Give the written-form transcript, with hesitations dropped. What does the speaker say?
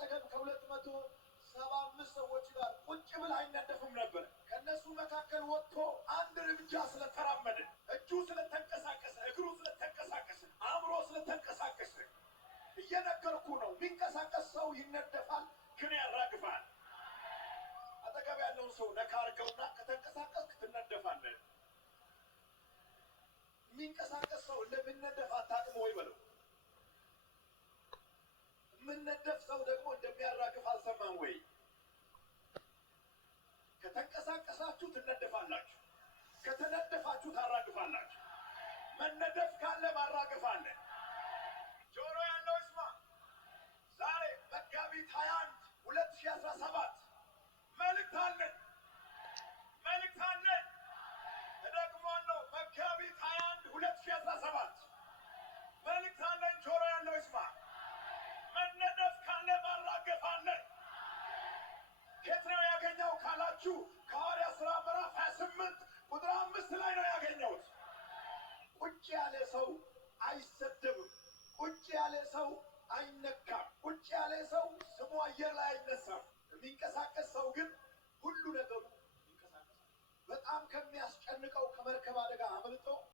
አጠገብ ከ275 ሰዎች ጋር ቁጭ ብላ አይነደፍም ነበር። ከነሱ መካከል ወጥቶ አንድ እርምጃ ስለተራመደ፣ እጁ ስለተንቀሳቀሰ፣ እግሩ ስለተንቀሳቀሰ፣ አእምሮ ስለተንቀሳቀሰ እየነገርኩ ነው። የሚንቀሳቀስ ሰው ይነደፋል፣ ግን ያራግፋል። አጠገብ ያለውን ሰው ነካ አድርገውና ከተንቀሳቀስክ ትነደፋለህ። የሚንቀሳቀስ ሰው እንደሚነደፍ አታውቅም ወይ በለው። የምነደፍ ሰው ደግሞ እንደሚያራግፍ አልሰማም ወይ? ከተንቀሳቀሳችሁ ትነደፋላችሁ፣ ከተነደፋችሁ ታራግፋላችሁ። መነደፍ ካለ ማራገፍ አለ። ጆሮ ያለው ይስማ። ዛሬ መጋቢት 21 2017 መልእክት አለን፣ መልእክት አለን። እደግማለሁ፣ መጋቢት 21 2017 መልእክት አለን። ጆሮ ያለው ይስማ። መነደፍ ካለ ማራገፍ አለ። ከየት ነው ያገኘው ካላችሁ ከሐዋርያት ሥራ ምዕራፍ 28 ቁጥር 5 ላይ ነው ያገኘሁት። ቁጭ ያለ ሰው አይሰደብም። ቁጭ ያለ ሰው አይነካም። ቁጭ ያለ ሰው ስሙ አየር ላይ አይነሳም። የሚንቀሳቀስ ሰው ግን ሁሉ ነገሩ ይንቀሳቀሳል። በጣም ከሚያስጨንቀው ከመርከብ አደጋ አምልጦ